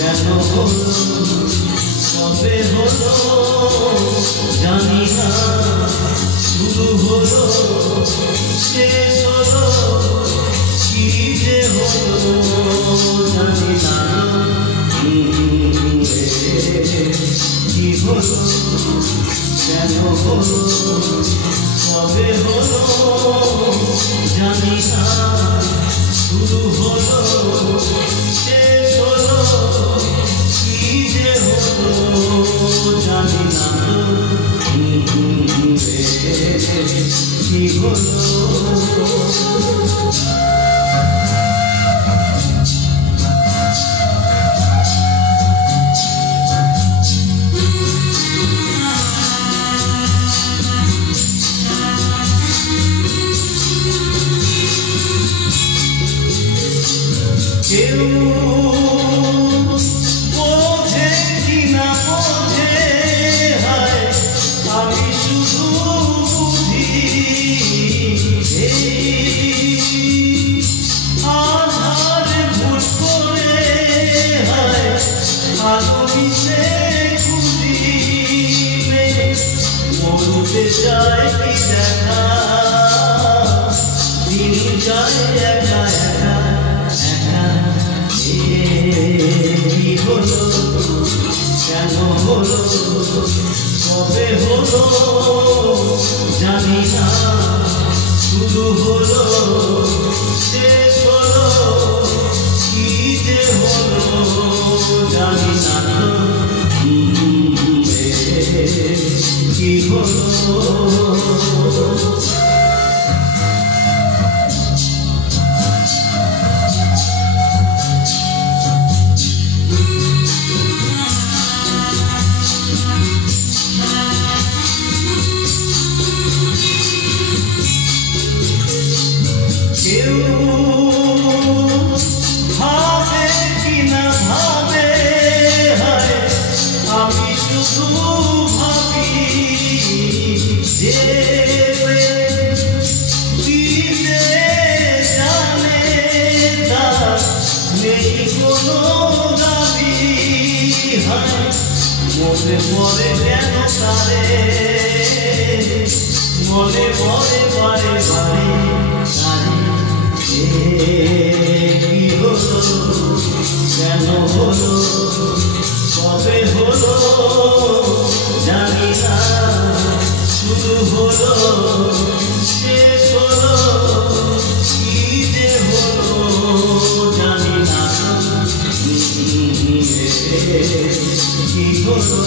কেন হলো কবে হলো জানি না, শুরু হলো শেষ হলো কি যে হলো জানি না, কি হলো কেন হলো কবে হলো জানি না, শুরু হলো শেষ হলো কি যে হলো জানি না, কি হলো। কেউ বোঝে কি না বোঝে, হায় আমি শুধু বুঝি আধারে ভুল করে, হায় আলো মিশে খুঁজি মরতে যায় কি দেখা, দিন যায় একা একা, কি হলো কেন হলো কবে হলো জানি না, শুরু হলো শেষ হলো কি যে হলো জানি না, কি হলো। কেউ ভাবে কি না ভাবে, হায় আমি শুধু ভাবি যে দিতে জানে তার নেই কোনো দাবি, হায় মনে পড়ে কেন তারে, মনে পড়ে বারে বারে, কি হলো কেন হলো কবে হলো জানি না, শুরু হলো শেষ হলো কি যে হলো জানি না, কি হলো।